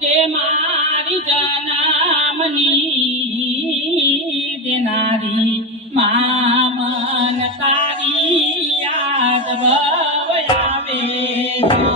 કે મારી જનામની દેનારી મામન તારી યાદ ભવયાવે જો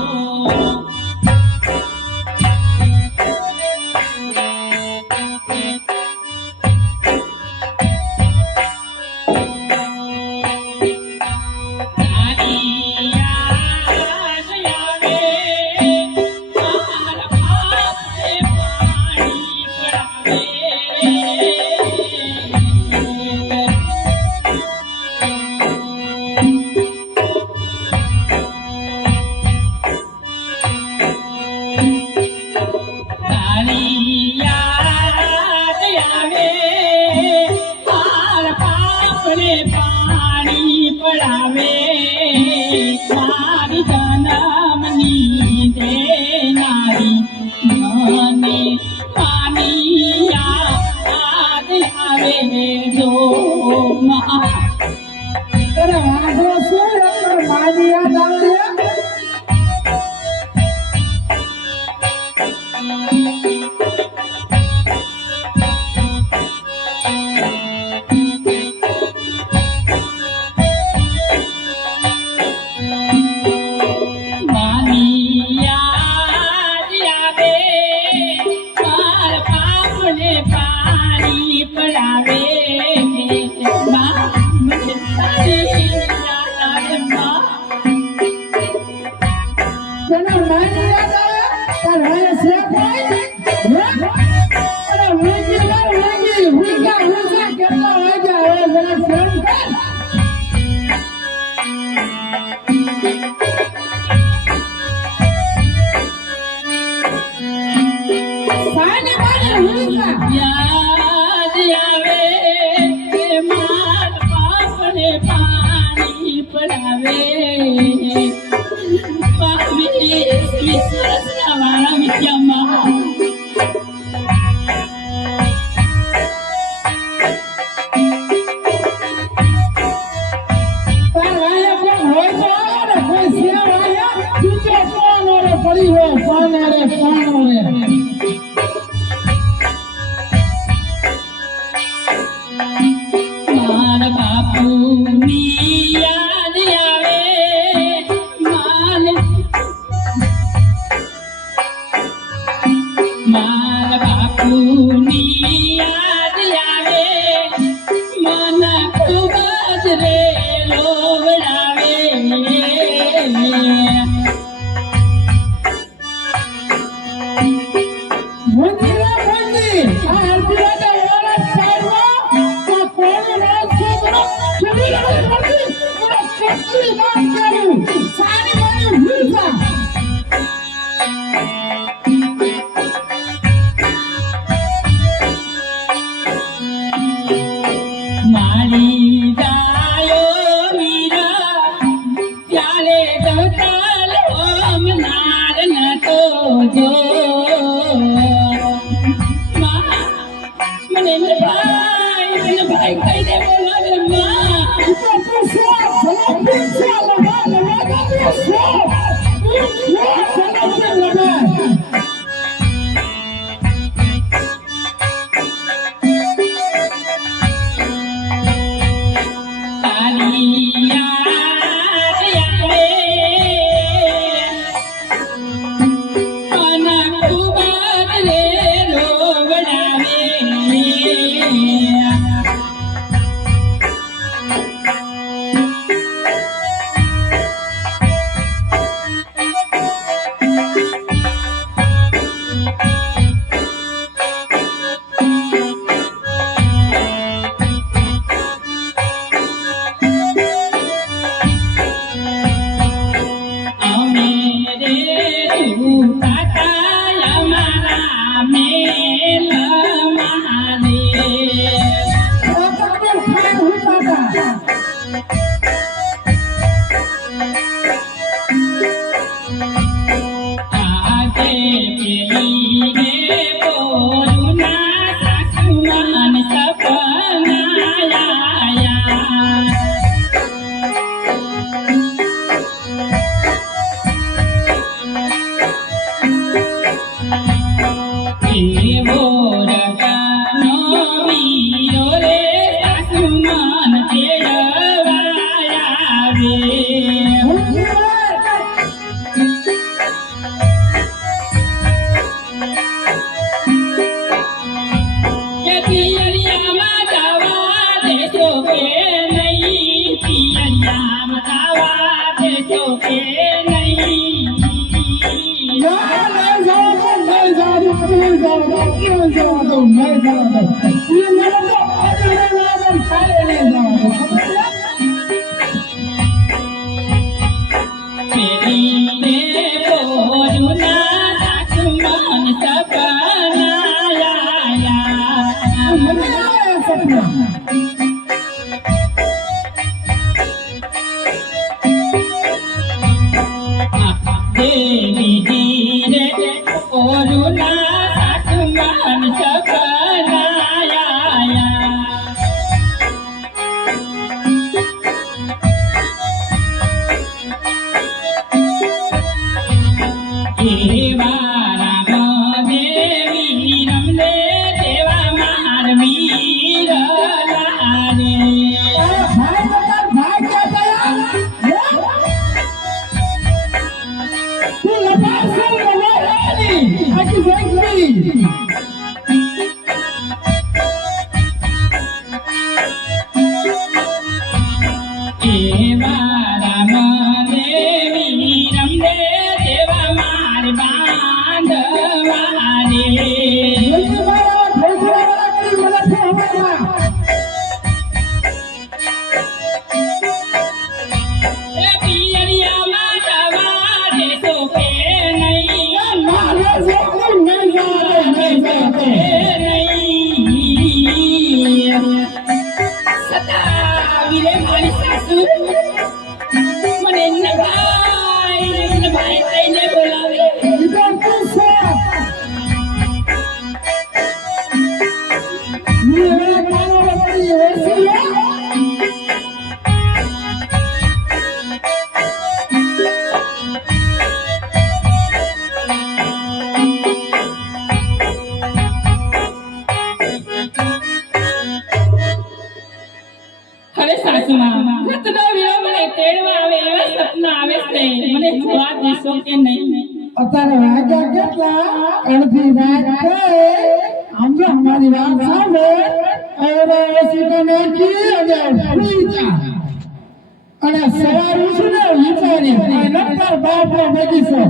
આવે પાણી પડાવે. 祝你 Yes! નહીં જોવા કે નહીં. અત્યારે રાજા કેટલા? અડધી રાત થઈ આમ જો અમારી વાત સાંભળે. એસી તો નાખી અને જા અને સવાર ઉઠીને વિચારી આ નક્કર બાપનો બગીચો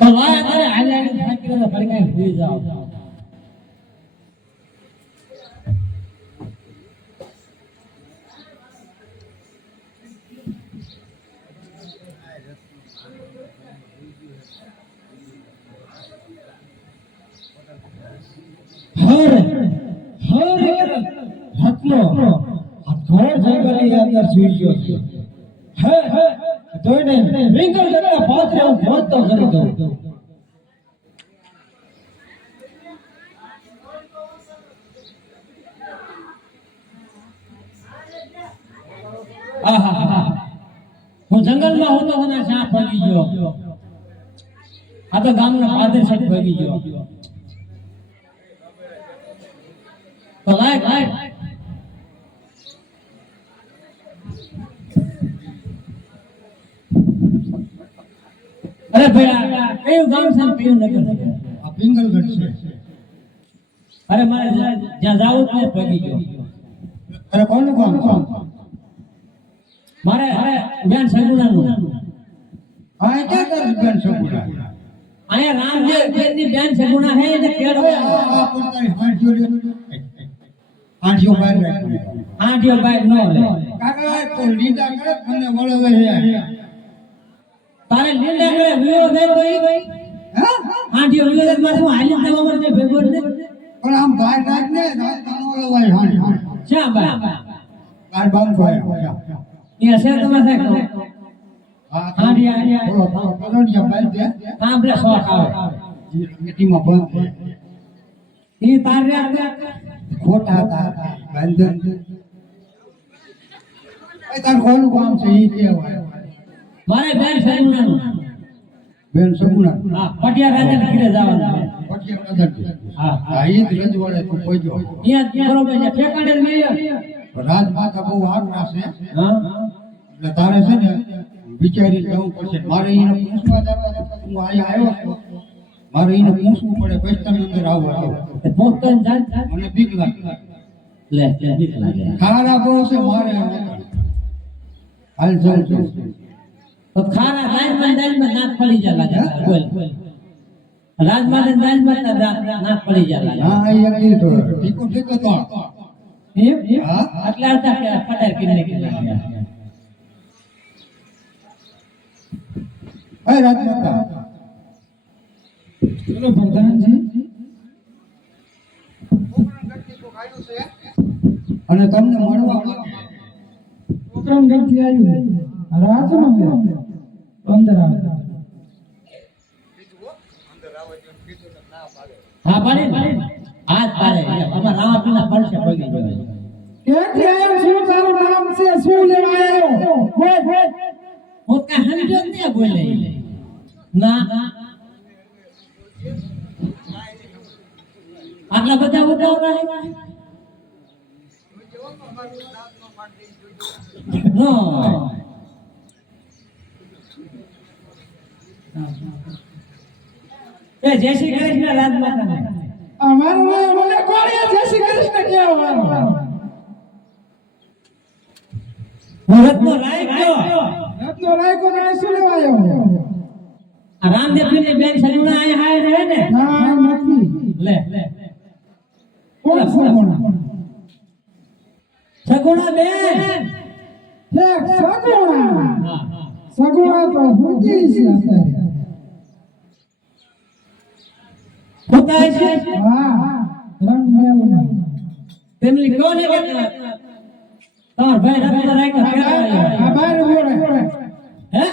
તો વાય તારે હાલ્યાની થાકી તો ભડકાઈ સુઈ જાવ હર હર આ થોર જંગલની અંદર સુઈ ગયો છે હે હે તોય ને વિંગલ કરતા પાત્રે હું પહોંચતો કરી દઉં હું જંગલમાં હોતો તને સાપ ભાગી ગયો. આ તો ગામના પાદર સાહેબ ભાગી ગયો. તો લાયક લાયક અરે ભાઈ કયું ગામ છે? કયું નગર આ પિંગલગઢ છે. અરે મારે જ્યાં જ્યાં જાવું ત્યાં ભાગી ગયો. અરે કોણ કોણ કામ મારે બેન સગુણાનું હા ક્યાં તારી બેન છોકરા અહીંયા રામજી બેનની બેન સગુણા હે એટલે કેળવે આ પોતાની હાંડીઓ લે. હાંડીઓ બહાર રાખી આંટીઓ બાઈક નો લે. કાકા તો લીંડા કરે મને વળવે છે તારે કરે હા? મારે હાલી જવા માટે ભેગો ને પણ આમ બહાર રાખ ને તાનો વળવાય હાંડી શા બા ભાઈ અહીંયા છે તમે સાહેબ હા તાંબલે શોખ આવે. મિટીમાં બંધ રે ખોટા હતા. બાંધ. તાર કોનું કામ છે એ કહેવાય. મારે બેન સગુણાનું. બેન સગુણા. હા પટિયા રાજા ઘીરે જવાનું. પટિયા કદર હા હા. ઈ જ રજવાડે તું પહોંચ્યો અહીંયા બરોબર છે. ઠેકાણે જ મેં રાજમાતા બહુ આગળ છે. હા? એટલે તારે છે ને વિચારી જવું પડશે. મારે એને પૂછવા જવા હું અહીંયા આવ્યો છું. મારે એને પૂછવું પડે પછી તમે અંદર આવવા દો તે જાન જાન. મને બીક લાગે. લે લે બીક લાગે. ખારા બહુ છે મારે હાલ ચાલ ચાલ. તો ખારા દાજમાં દાજમાં નાક પડી જાય લાગે. બોલ. રાજમાં ને દાજમાં તાર નાક- પડી જાય લાગે. હા એ ઠીકો ઠીકો તો. રાજમાતા. ચલો પ્રધાનજી. અને તમને મળવા માંગે વિક્રમગઢથી આવ્યું. રાજમાં અંદર આવે. હા પાડે? હાથ પાડે અમાર રાવા પીના પડશે પડી જાય ક્યાંથી આવ્યો શું તારું નામ છે? શું લેવા આવ્યો બોલ બોલ કાંઈ સમજો બોલે. ના. આટલા બધા ઉતાવ રહે નો. એ જય શ્રી કૃષ્ણ રાજમાતા અમારું મને જય શ્રી કૃષ્ણ કહેવાનું મુહૂર્તનો રાય કયો? રત્નો રાયકો જાણે શું લેવા આવ્યો? આ રામદેવજીની બેન સગુણા આયા હાય રહે ને? ના નથી લે લે. કોણ સગુણા સગુણા બેન ઠેક સગુણા હા હા સગુણા તો ભૂકી છે અત્યારે. ફૂંકાય છે? હા રંગ તેમની કોને કેટલા તમાર ભાઈ રમતો રાખ્યો આ બાર ઊભો રહે. હે?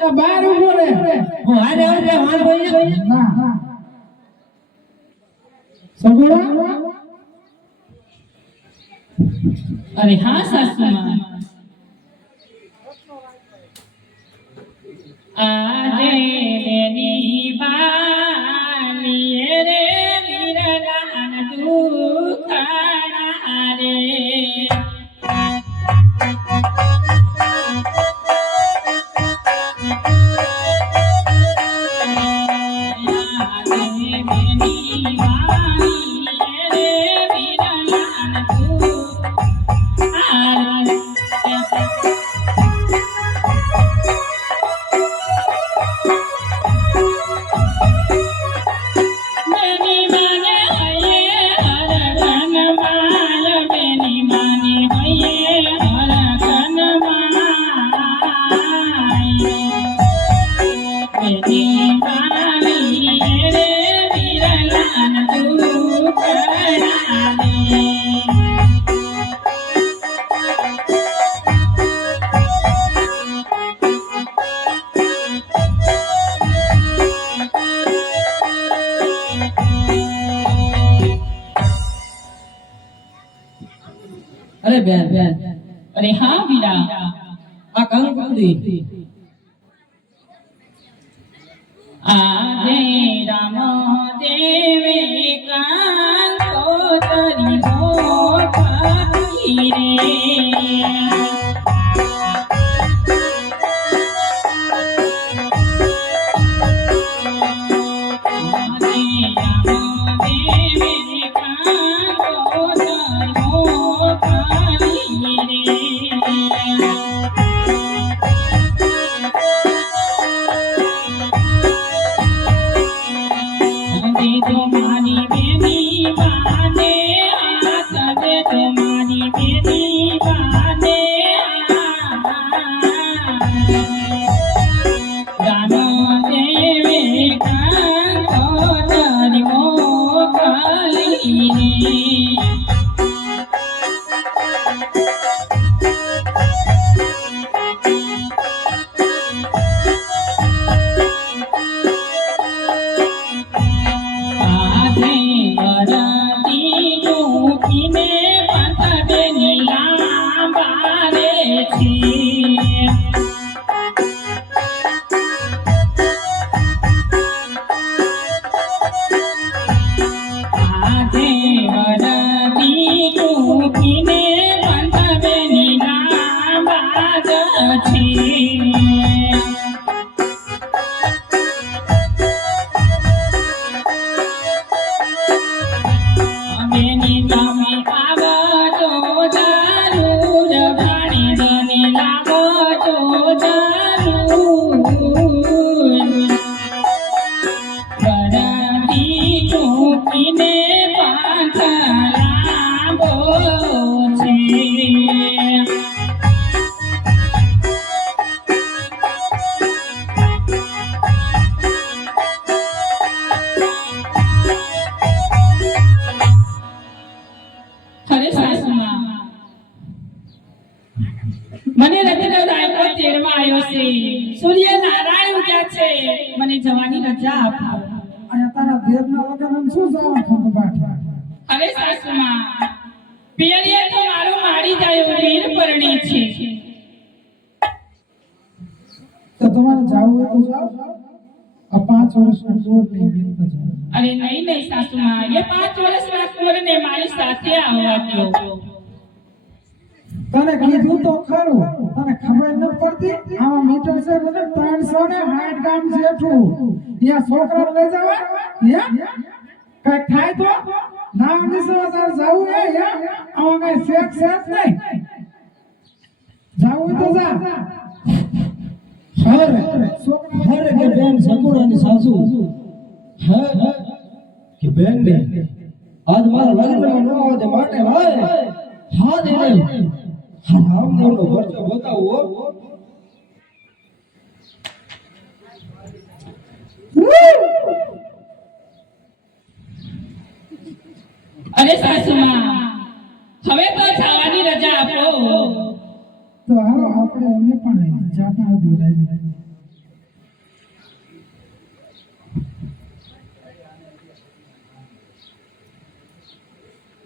આ બાર ઊભો રહે. હું હારે આવજે વાંધો ભાઈ? ના. સગોળા અરે હા સાસુમાં. આજે બેની બાની રે વીરલાલ દુખાણા રે. આજે અરે બેન બેન અરે હા મીરા આ કંકુડી. આજે રામ દેવે કાંતો તરી મોટી રે. આજે વરદી ડૂબીને પથડની તો તમારે જાવું હોય તો જાઓ. આ પાંચ વર્ષનો કોર્ટ નહીં મેં તો જાઓ અરે નહીં નહીં સાસુમાં. એ પાંચ વર્ષના કુંવરને મારી સાથે આવવા દો તને કીધું તો ખરું. તને ખબર ન પડતી? આમાં મીટર છે મને ત્રણસો ને સાઠ ગામ જેઠું. ત્યાં છોકરા લઈ જવા? કંઈક થાય તો? ના નિસવા તાર જવું હે આમાં કઈ શેખ શેખ નહીં. જાવું તો જા. હરે હર કે બેન સગુણાની સાસુ. હે કે બેન ને. આજ મારા લગ્નમાં ન આવે માટે લાય હા દેને હા રામદેવનો પરચો બતાવો. અરે સાસુમાં, હવે તો જવાની રજા આપો. તો હાલો, આપણે એને પણ જાતા દોરાઈ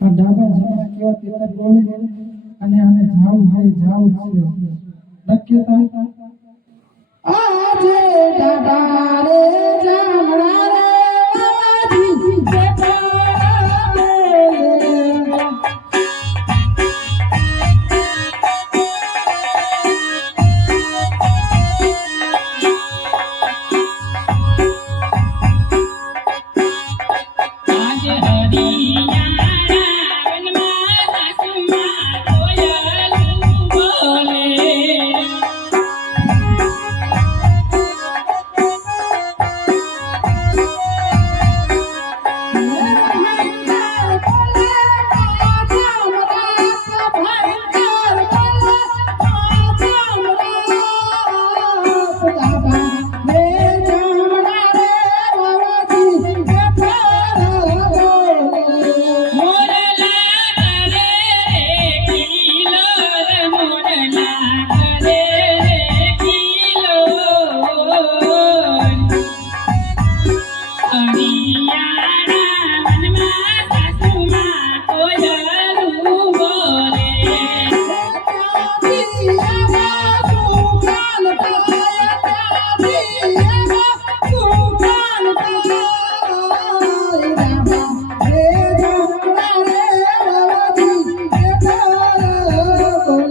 આ અને આને જાવું હોય, જાવ છે. થાય આજે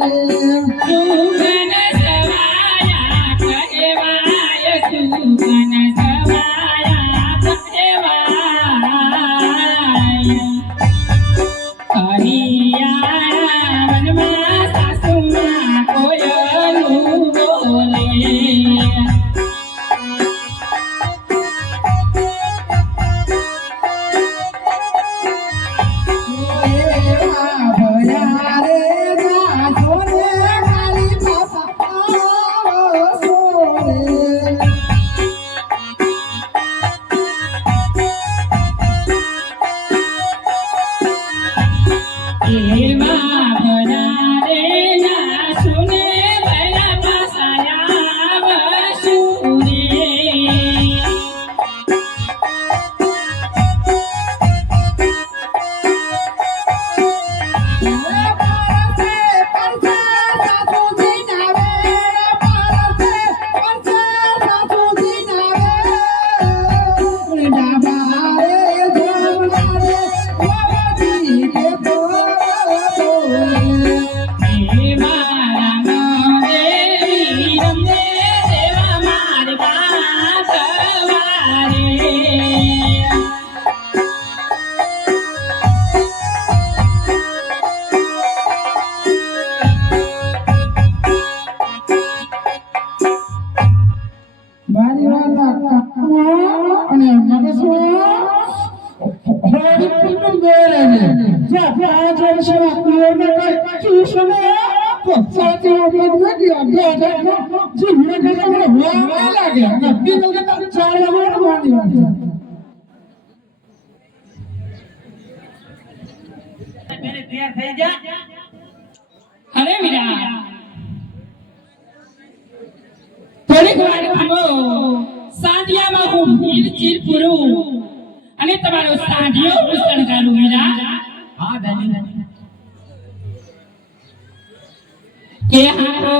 Oh, alma. જે મને કરતા મને હોવા લાગે અને બીજું કરતા ચાર વર્ષ વાંધી વાત છે. ઘરે તૈયાર થઈ જા અરે વીરા થોડીક વાર ખમો સાંધિયામાં હું ભીડ ચીર પૂરું. અને તમારો સાંધિયો કરું વીરા હા ડાલી કે હારો